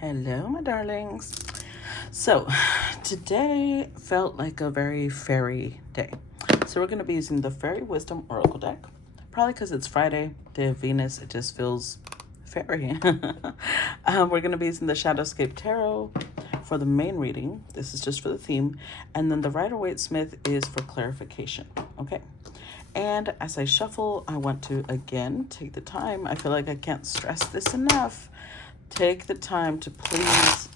Hello, my darlings. So, today felt like a very fairy day. So, we're going to be using the Fairy Wisdom Oracle deck. Probably because it's Friday, day of Venus, it just feels fairy. We're going to be using the Shadowscape Tarot for the main reading. This is just for the theme. And then the Rider-Waite-Smith is for clarification. Okay. And as I shuffle, I want to, again, take the time. I feel like I can't stress this enough. Take the time to please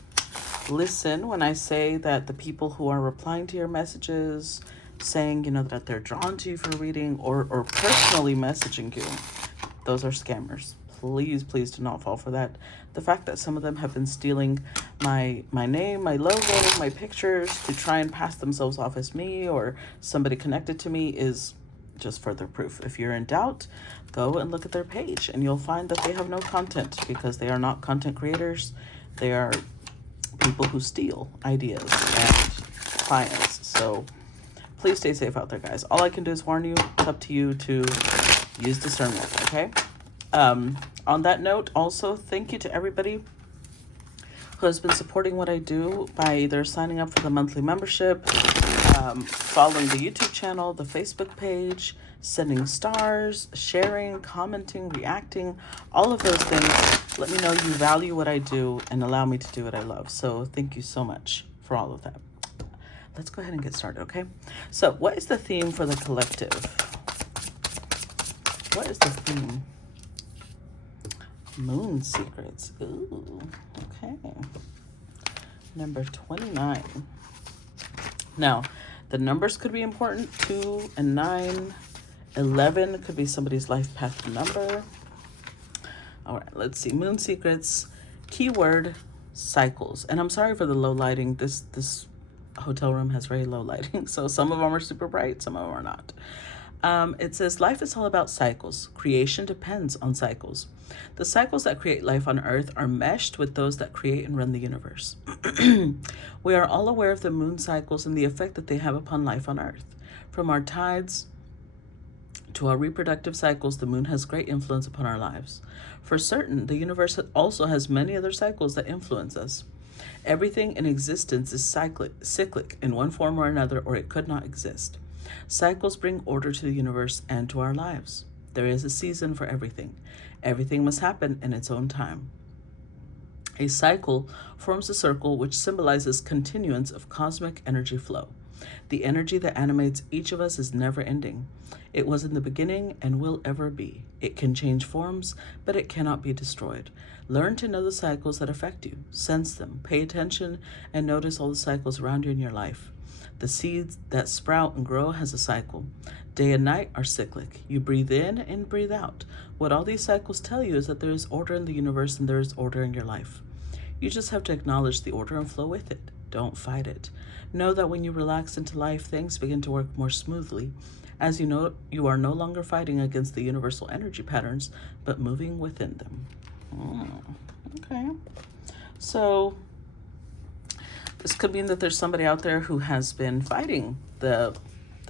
listen when I say that the people who are replying to your messages, saying, that they're drawn to you for reading or personally messaging you, those are scammers. Please do not fall for that. The fact that some of them have been stealing my name, my logo, my pictures to try and pass themselves off as me or somebody connected to me is just further proof. If you're in doubt, go and look at their page and you'll find that they have no content because they are not content creators. They are people who steal ideas and clients. So please stay safe out there, guys. All I can do is warn you. It's up to you to use discernment, okay? On that note, also, thank you to everybody who has been supporting what I do by either signing up for the monthly membership, following the YouTube channel, the Facebook page, sending stars, sharing, commenting, reacting, all of those things. Let me know you value what I do and allow me to do what I love. So thank you so much for all of that. Let's go ahead and get started, okay? So what is the theme for the collective? What is the theme? Moon secrets. Ooh, okay. Number 29. Now, the numbers could be important. 2 and 9. 11 could be somebody's life path number. All right, let's see. Moon secrets. Keyword, cycles. And I'm sorry for the low lighting. This hotel room has very low lighting. So some of them are super bright, some of them are not. It says, life is all about cycles. Creation depends on cycles. The cycles that create life on Earth are meshed with those that create and run the universe. We are all aware of the moon cycles and the effect that they have upon life on Earth. From our tides to our reproductive cycles, the moon has great influence upon our lives. For certain, the universe also has many other cycles that influence us. Everything in existence is cyclic in one form or another, or it could not exist. Cycles bring order to the universe and to our lives. There is a season for everything. Everything must happen in its own time. A cycle forms a circle which symbolizes continuance of cosmic energy flow. The energy that animates each of us is never ending. It was in the beginning and will ever be. It can change forms, but it cannot be destroyed. Learn to know the cycles that affect you. Sense them. Pay attention and notice all the cycles around you in your life. The seeds that sprout and grow has a cycle. Day and night are cyclic. You breathe in and breathe out. What all these cycles tell you is that there is order in the universe and there is order in your life. You just have to acknowledge the order and flow with it. Don't fight it. Know that when you relax into life, things begin to work more smoothly. As you know, you are no longer fighting against the universal energy patterns, but moving within them. Okay. So this could mean that there's somebody out there who has been fighting the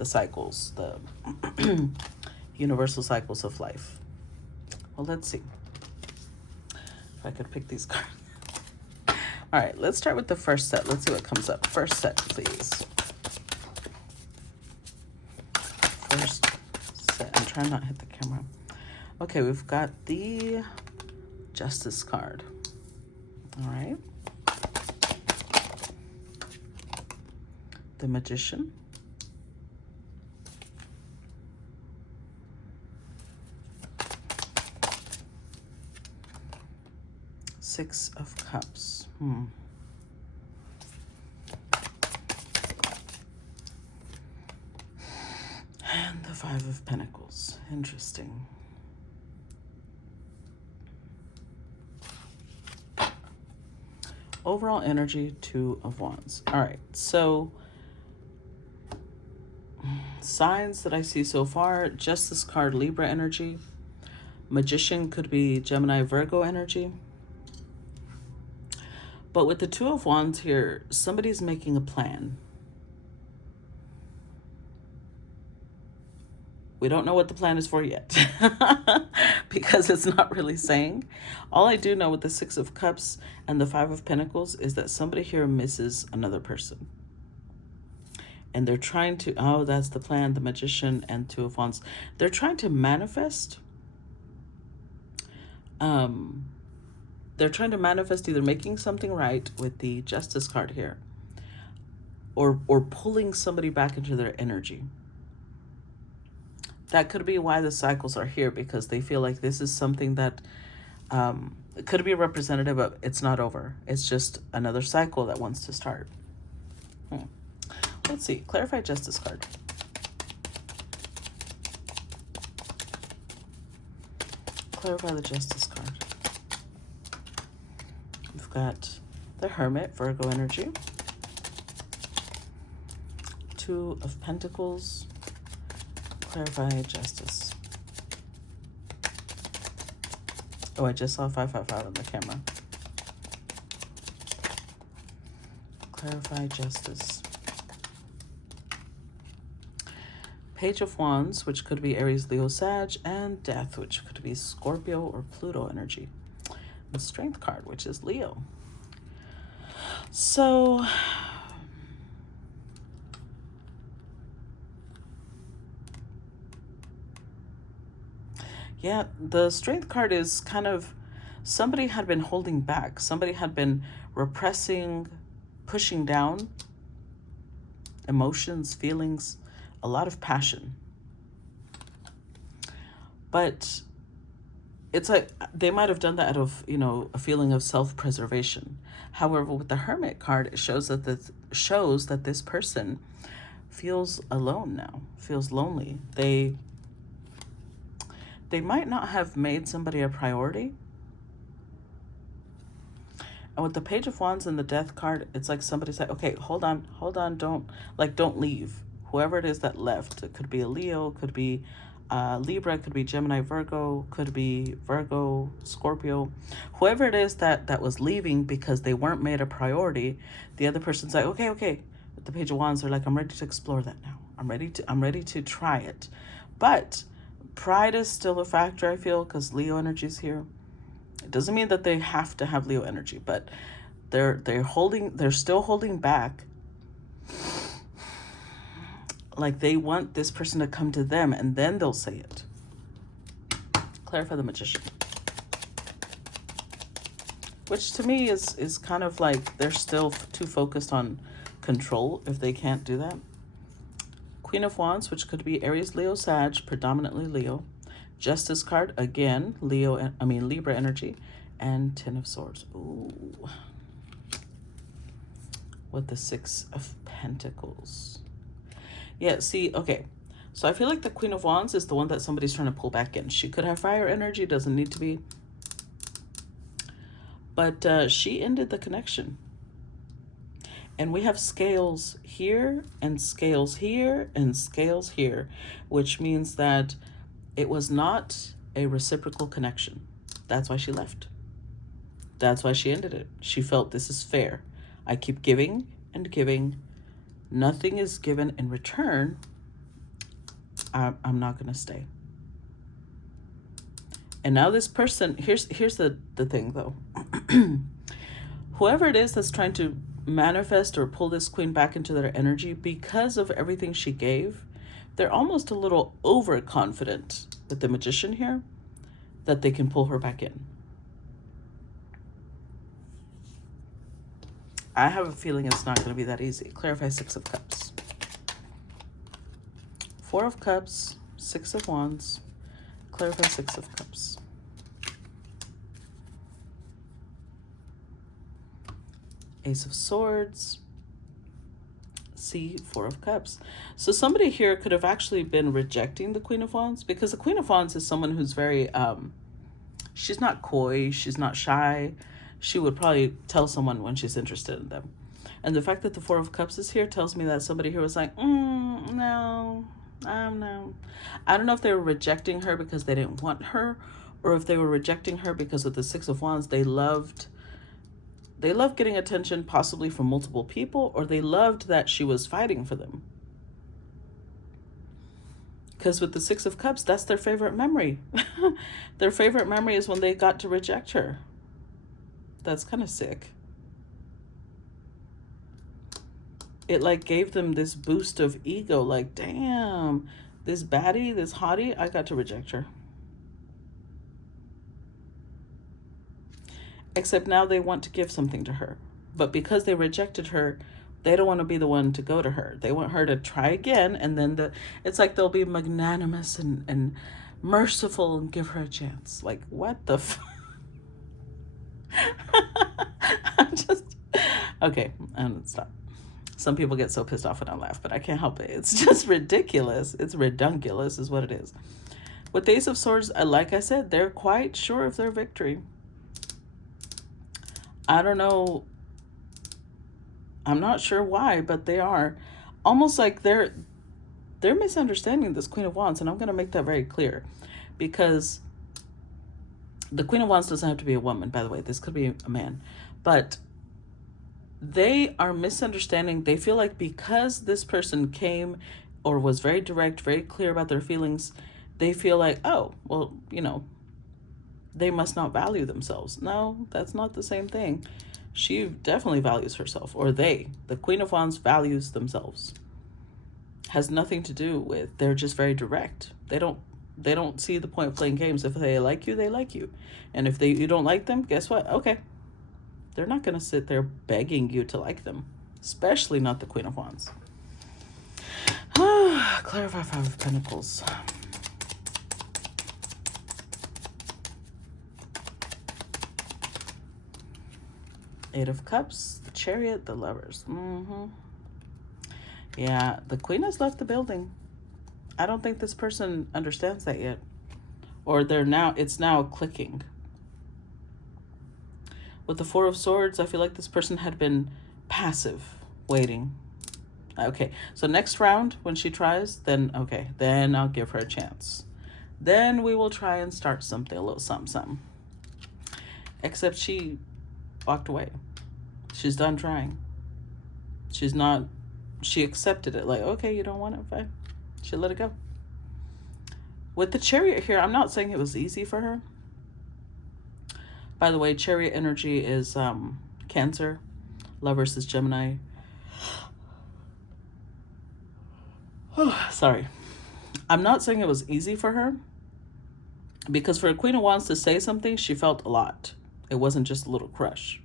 cycles, the universal cycles of life. Well, let's see if I could pick these cards. All right, let's start with the first set. Let's see what comes up. First set, please. First set. I'm trying not to hit the camera. Okay, we've got the Justice card. All right. The Magician. Six of Cups. And the Five of Pentacles. Interesting. Overall energy, Two of Wands. All right, so signs that I see so far, Justice card, Libra energy. Magician could be Gemini, Virgo energy. But with the Two of Wands here, somebody's making a plan. We don't know what the plan is for yet because it's not really saying. All I do know with the Six of Cups and the Five of Pentacles is that somebody here misses another person. And they're trying to, oh, that's the plan, the Magician and Two of Wands. They're trying to manifest. They're trying to manifest either making something right with the Justice card here, or pulling somebody back into their energy. That could be why the cycles are here, because they feel like this is something that it could be representative of it's not over. It's just another cycle that wants to start. Let's see. Clarify Justice card. Clarify the Justice card. We've got the Hermit, Virgo energy. Two of Pentacles. Clarify Justice. Oh, I just saw 555 on the camera. Clarify Justice. Page of Wands, which could be Aries, Leo, Sag, and Death, which could be Scorpio or Pluto energy. The Strength card, which is Leo. So, yeah, the Strength card is kind of, somebody had been holding back. Somebody had been repressing, pushing down emotions, feelings, a lot of passion. But it's like they might have done that out of, you know, a feeling of self-preservation. However, with the Hermit card, it shows that this person feels alone now, feels lonely. They might not have made somebody a priority. And with the Page of Wands and the Death card, it's like somebody said, okay, hold on, don't leave. Whoever it is that left, it could be a Leo, could be Libra, could be Gemini, Virgo, could be Virgo, Scorpio. Whoever it is that was leaving because they weren't made a priority, the other person's like, okay. With the Page of Wands, they're like, I'm ready to explore that now. I'm ready to try it. But pride is still a factor, I feel, because Leo energy is here. It doesn't mean that they have to have Leo energy, but they're still holding back. Like they want this person to come to them and then they'll say it. Clarify the Magician. Which to me is kind of like they're still too focused on control if they can't do that. Queen of Wands, which could be Aries, Leo, Sag, predominantly Leo. Justice card, again, Libra energy. And Ten of Swords. Ooh. With the Six of Pentacles. Yeah, see, okay. So I feel like the Queen of Wands is the one that somebody's trying to pull back in. She could have fire energy, doesn't need to be. But she ended the connection. And we have scales here and scales here and scales here, which means that it was not a reciprocal connection. That's why she left. That's why she ended it. She felt this is fair. I keep giving and giving. Nothing is given in return. I'm not going to stay. And now this person, here's the thing though. Whoever it is that's trying to manifest or pull this queen back into their energy, because of everything she gave, they're almost a little overconfident with the Magician here that they can pull her back in. I have a feeling it's not going to be that easy. Clarify Six of Cups. Four of Cups, Six of Wands. Clarify Six of Cups. Ace of Swords. See, Four of Cups. So somebody here could have actually been rejecting the Queen of Wands, because the Queen of Wands is someone who's very, she's not coy, she's not shy. She would probably tell someone when she's interested in them. And the fact that the Four of Cups is here tells me that somebody here was like, no, no. I don't know if they were rejecting her because they didn't want her, or if they were rejecting her because of the Six of Wands. They loved getting attention, possibly from multiple people, or they loved that she was fighting for them. Because with the Six of Cups, that's their favorite memory. Their favorite memory is when they got to reject her. That's kind of sick. It like gave them this boost of ego, like, damn, this baddie, this hottie, I got to reject her. Except now they want to give something to her. But because they rejected her, they don't want to be the one to go to her. They want her to try again, and then it's like they'll be magnanimous and merciful and give her a chance. Like, what the I'm just... Okay, and stop. Some people get so pissed off when I laugh, but I can't help it. It's just ridiculous. It's redunculous is what it is. With the Ace of Swords, like I said, they're quite sure of their victory. I don't know. I'm not sure why, but they are. Almost like they're misunderstanding this Queen of Wands, and I'm going to make that very clear. Because the Queen of Wands doesn't have to be a woman, by the way. This could be a man. But they are misunderstanding. They feel like because this person came or was very direct, very clear about their feelings, they feel like, oh, well, you know, they must not value themselves. No, that's not the same thing. She definitely values herself, or the Queen of Wands values themselves. Has nothing to do with, they're just very direct. They don't see the point of playing games. If they like you, they like you. And if you don't like them, guess what? Okay. They're not going to sit there begging you to like them, especially not the Queen of Wands. Clarify Five of Pentacles. Eight of Cups, the Chariot, the Lovers. Yeah, the Queen has left the building. I don't think this person understands that yet. Or it's now clicking. With the Four of Swords, I feel like this person had been passive, waiting. Okay, so next round, when she tries, then I'll give her a chance. Then we will try and start something, a little something. Except she walked away. She's done trying. She accepted it. Like, okay, you don't want it, fine. She let it go. With the Chariot here, I'm not saying it was easy for her. By the way, Chariot energy is Cancer. Lovers is Gemini. Oh, sorry. I'm not saying it was easy for her. Because for a Queen of Wands to say something, she felt a lot. It wasn't just a little crush.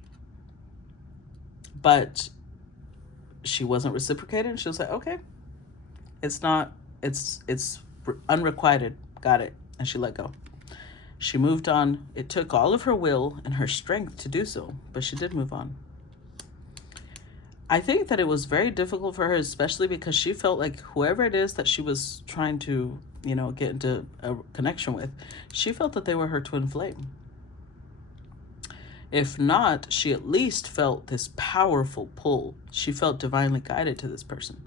But she wasn't reciprocated. She was like, okay. It's unrequited. Got it. And she let go. She moved on. It took all of her will and her strength to do so, but she did move on. I think that it was very difficult for her, especially because she felt like whoever it is that she was trying to, get into a connection with, she felt that they were her twin flame. If not, she at least felt this powerful pull. She felt divinely guided to this person,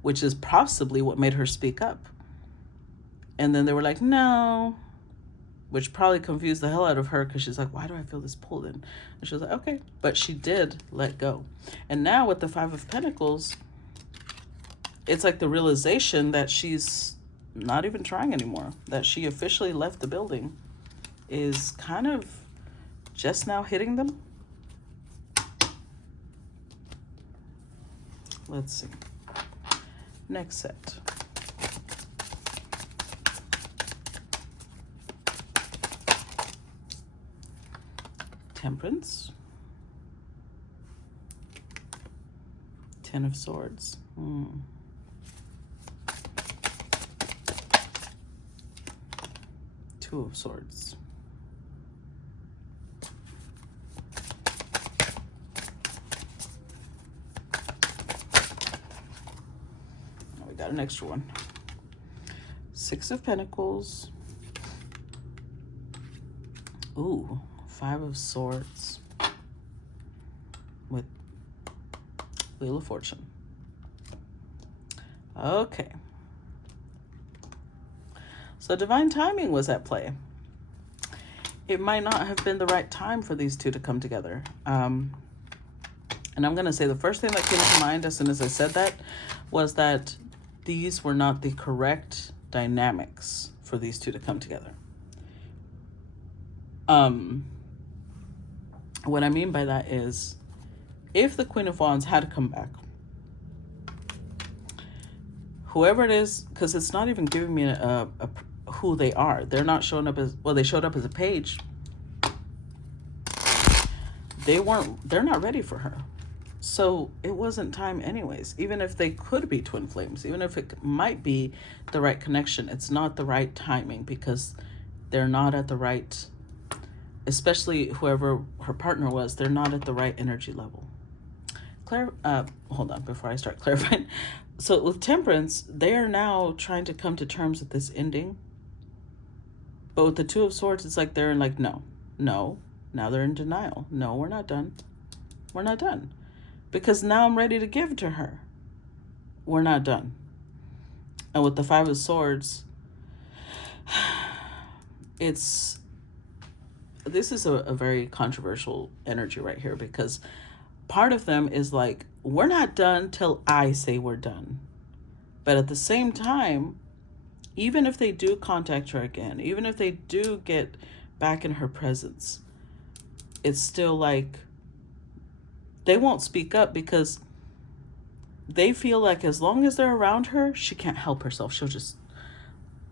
which is possibly what made her speak up. And then they were like, no, which probably confused the hell out of her because she's like, why do I feel this pull then? And she was like, okay, but she did let go. And now with the Five of Pentacles, it's like the realization that she's not even trying anymore, that she officially left the building is kind of just now hitting them. Let's see. Next set. Temperance. Ten of Swords. Two of Swords. Oh, we got an extra one. Six of Pentacles. Ooh. Five of Swords with Wheel of Fortune. Okay. So divine timing was at play. It might not have been the right time for these two to come together. And I'm going to say the first thing that came to mind as soon as I said that was that these were not the correct dynamics for these two to come together. What I mean by that is, if the Queen of Wands had to come back, whoever it is, because it's not even giving me a who they are. They're not showing up as, well, they showed up as a page. They're not ready for her. So it wasn't time anyways. Even if they could be twin flames, even if it might be the right connection, it's not the right timing because they're not at the right, especially whoever her partner was, they're not at the right energy level. Hold on, before I start clarifying. So with Temperance, they are now trying to come to terms with this ending. But with the Two of Swords, it's like they're like, no. Now they're in denial. No, we're not done. We're not done. Because now I'm ready to give to her. We're not done. And with the Five of Swords, this is a very controversial energy right here, because part of them is like, we're not done till I say we're done. But at the same time, even if they do contact her again, even if they do get back in her presence, it's still like they won't speak up because they feel like as long as they're around her, she can't help herself. She'll just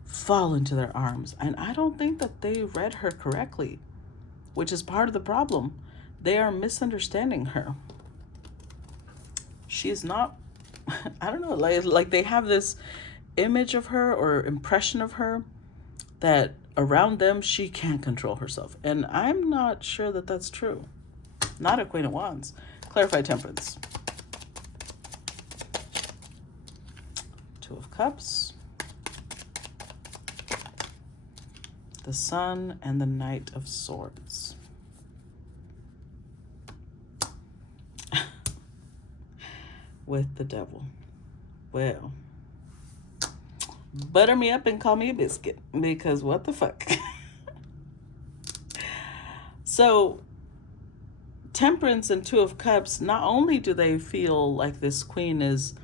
fall into their arms. And I don't think that they read her correctly, which is part of the problem. They are misunderstanding her. She's not, I don't know, like they have this image of her or impression of her that around them she can't control herself, and I'm not sure that that's true. Not a Queen of Wands. Clarify Temperance. Two of Cups, the Sun, and the Knight of Swords. With the Devil. Well, butter me up and call me a biscuit, because what the fuck? So Temperance and Two of Cups, not only do they feel like this queen is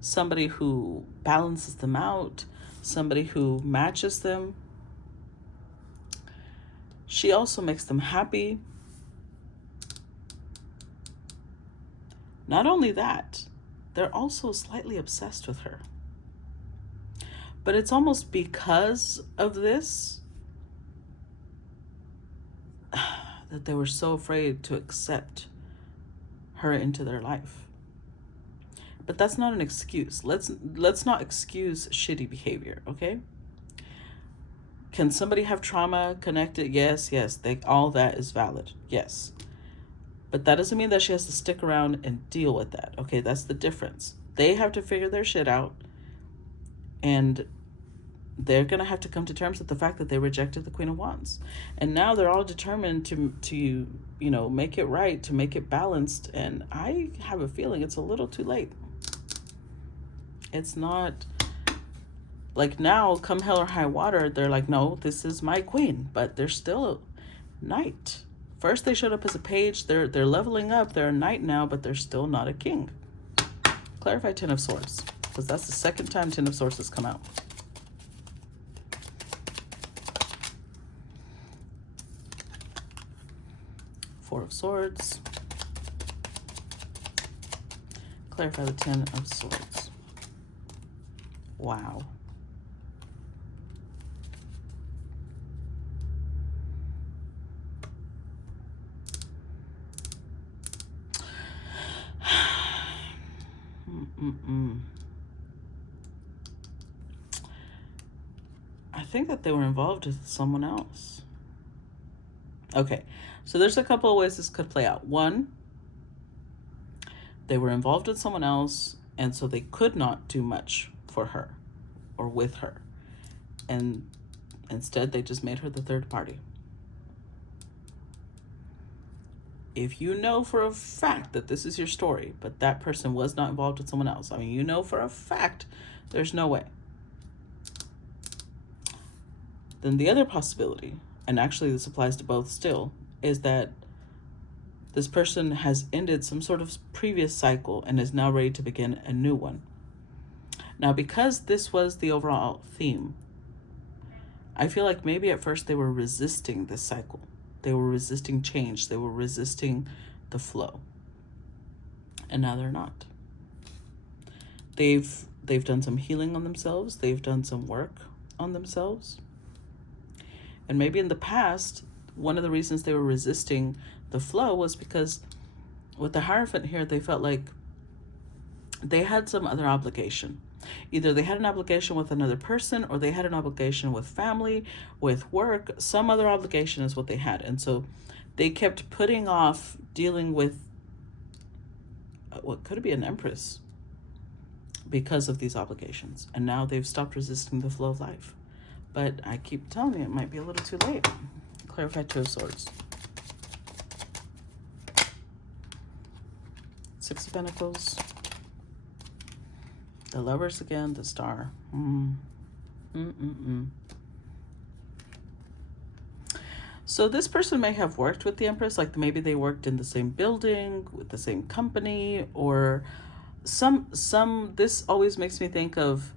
somebody who balances them out, somebody who matches them, she also makes them happy. Not only that, they're also slightly obsessed with her. But it's almost because of this that they were so afraid to accept her into their life. But that's not an excuse. Let's not excuse shitty behavior, okay? Can somebody have trauma connected? Yes. All that is valid. Yes. But that doesn't mean that she has to stick around and deal with that. Okay, that's the difference. They have to figure their shit out, and they're going to have to come to terms with the fact that they rejected the Queen of Wands. And now they're all determined to make it right, to make it balanced. And I have a feeling it's a little too late. It's not like now, come hell or high water, they're like, no, this is my queen. But they're still a knight. First they showed up as a page. They're leveling up. They're a knight now, but they're still not a king. Clarify Ten of Swords, because that's the second time Ten of Swords has come out. Four of Swords. Clarify the Ten of Swords. Wow. I think that they were involved with someone else. Okay, so there's a couple of ways this could play out. One, they were involved with someone else, and so they could not do much for her or with her. And instead, they just made her the third party. If you know for a fact that this is your story, but that person was not involved with someone else, I mean, you know for a fact there's no way. Then the other possibility, and actually this applies to both still, is that this person has ended some sort of previous cycle and is now ready to begin a new one. Now, because this was the overall theme, I feel like maybe at first they were resisting this cycle. They were resisting change. They were resisting the flow. And now they're not. They've done some healing on themselves. They've done some work on themselves. And maybe in the past, one of the reasons they were resisting the flow was because with the Hierophant here, they felt like they had some other obligation. Either they had an obligation with another person, or they had an obligation with family, with work. Some other obligation is what they had. And so they kept putting off dealing with what could be an empress because of these obligations. And now they've stopped resisting the flow of life. But I keep telling you, it might be a little too late. Clarify Two of Swords. Six of Pentacles. The Lovers again, the Star. So this person may have worked with the Empress, like maybe they worked in the same building, with the same company, or this always makes me think of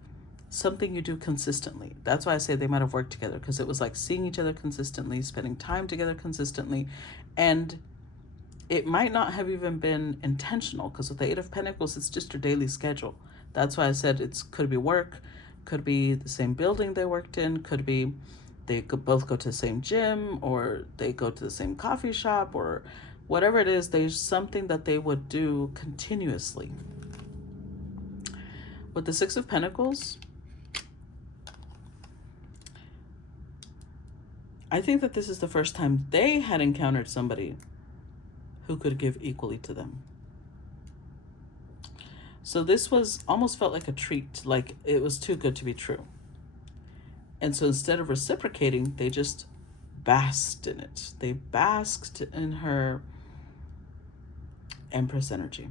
something you do consistently. That's why I say they might have worked together, because it was like seeing each other consistently, spending time together consistently, and it might not have even been intentional, because with the Eight of Pentacles, it's just your daily schedule. That's why I said it could be work, could be the same building they worked in, could be they could both go to the same gym, or they go to the same coffee shop, or whatever it is. There's something that they would do continuously. With the Six of Pentacles, I think that this is the first time they had encountered somebody who could give equally to them. So this was almost felt like a treat, like it was too good to be true. And so instead of reciprocating, they just basked in it. They basked in her Empress energy.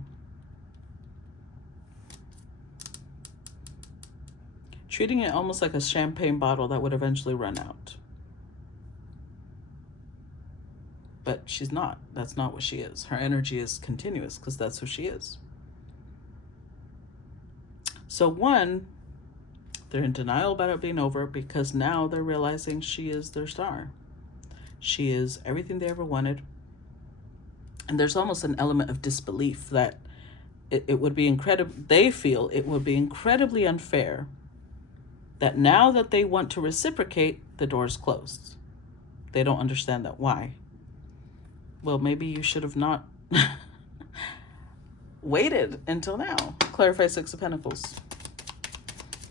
Treating it almost like a champagne bottle that would eventually run out. But she's not. That's not what she is. Her energy is continuous, because that's who she is. So one, they're in denial about it being over, because now they're realizing she is their star. She is everything they ever wanted. And there's almost an element of disbelief that it would be incredible. They feel it would be incredibly unfair that now that they want to reciprocate, the door's closed. They don't understand that. Why? Well, maybe you should have not waited until now. Clarify Six of Pentacles.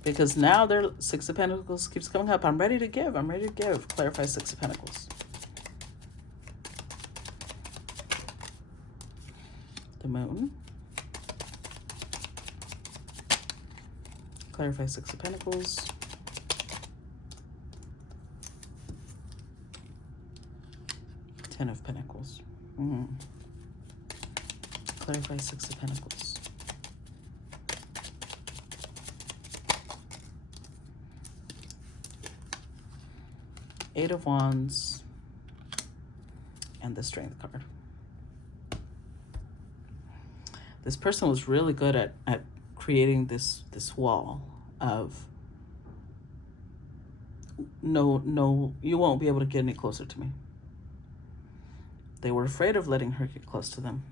Because now their Six of Pentacles keeps coming up. I'm ready to give. I'm ready to give. Clarify Six of Pentacles. The Moon. Clarify Six of Pentacles. Ten of Pentacles. Clarify Six of Pentacles. Eight of Wands. And the Strength card. This person was really good at creating this wall of no, you won't be able to get any closer to me. They were afraid of letting her get close to them.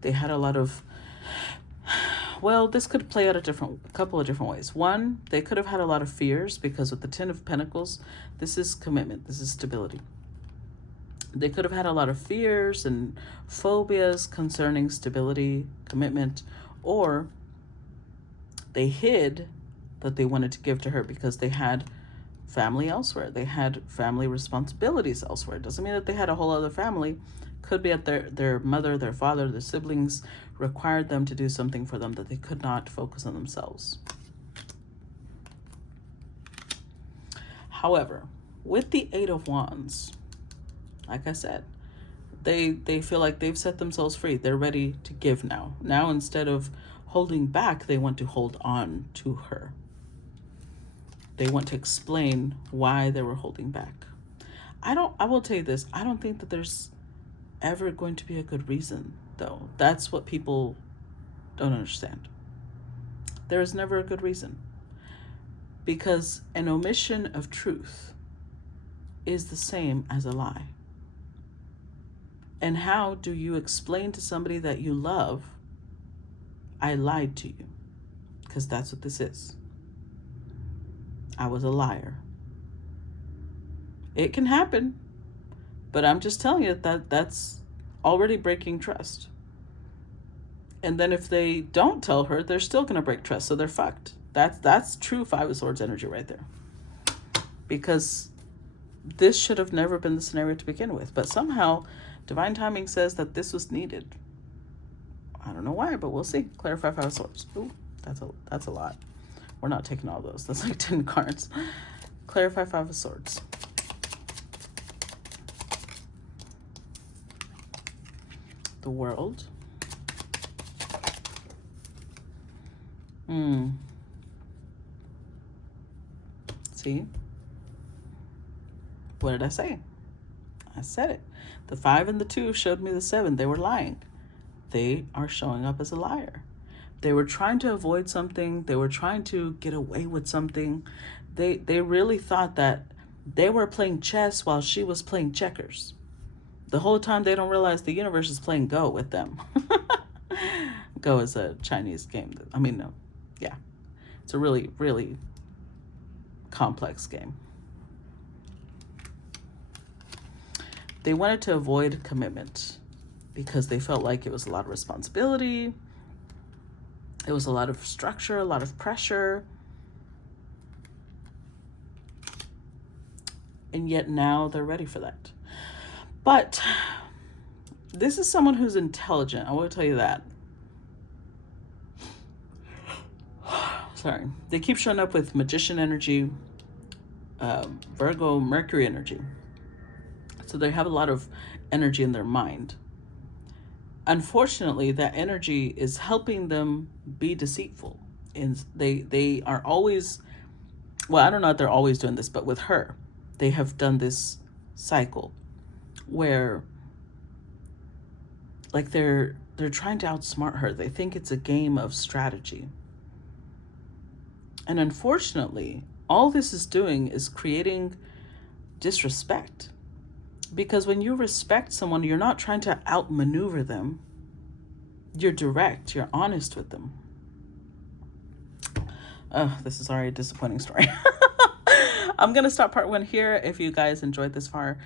They had a lot of, well, this could play out a couple of different ways. One, they could have had a lot of fears, because with the Ten of Pentacles, this is commitment, this is stability. They could have had a lot of fears and phobias concerning stability, commitment, or they hid that they wanted to give to her because they had family elsewhere. They had family responsibilities elsewhere. It doesn't mean that they had a whole other family. Could be that their mother, their father, their siblings required them to do something for them that they could not focus on themselves. However, with the Eight of Wands, like I said, they feel like they've set themselves free. They're ready to give now. Now, instead of holding back, they want to hold on to her. They want to explain why they were holding back. I will tell you this, I don't think that there's ever going to be a good reason, though. That's what people don't understand. There is never a good reason. Because an omission of truth is the same as a lie. And how do you explain to somebody that you love, I lied to you? Because that's what this is. I was a liar. It can happen, but I'm just telling you that that's already breaking trust. And then if they don't tell her, they're still going to break trust, so they're fucked. That's true Five of Swords energy right there. Because this should have never been the scenario to begin with. But somehow, divine timing says that this was needed. I don't know why, but we'll see. Clarify Five of Swords. Ooh, that's a lot. We're not taking all those. That's like 10 cards. Clarify Five of Swords. The World. See? What did I say? I said it. The 5 and the 2 showed me the 7. They were lying. They are showing up as a liar. They were trying to avoid something. They were trying to get away with something. They really thought that they were playing chess while she was playing checkers. The whole time they don't realize the universe is playing Go with them. Go is a Chinese game. Yeah. It's a really, really complex game. They wanted to avoid commitment because they felt like it was a lot of responsibility. It was a lot of structure, a lot of pressure. And yet now they're ready for that. But this is someone who's intelligent. I will tell you that. Sorry. They keep showing up with Magician energy, Virgo, Mercury energy. So they have a lot of energy in their mind. Unfortunately, that energy is helping them be deceitful. And they are always, well, I don't know if they're always doing this, but with her, they have done this cycle where like they're trying to outsmart her. They think it's a game of strategy. And unfortunately, all this is doing is creating disrespect. Because when you respect someone, you're not trying to outmaneuver them. You're direct, you're honest with them. Oh, this is already a disappointing story. I'm going to stop part 1 here. If you guys enjoyed this far,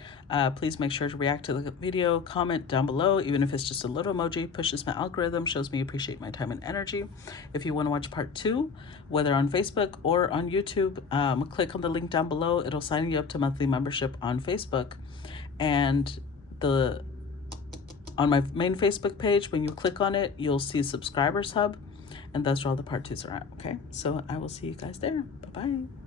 please make sure to react to the video, comment down below, even if it's just a little emoji, pushes my algorithm, shows me you appreciate my time and energy. If you want to watch part 2, whether on Facebook or on YouTube, click on the link down below. It'll sign you up to monthly membership on Facebook. And on my main Facebook page, when you click on it, you'll see Subscribers Hub, and that's where all the part 2s are at, okay? So I will see you guys there. Bye-bye.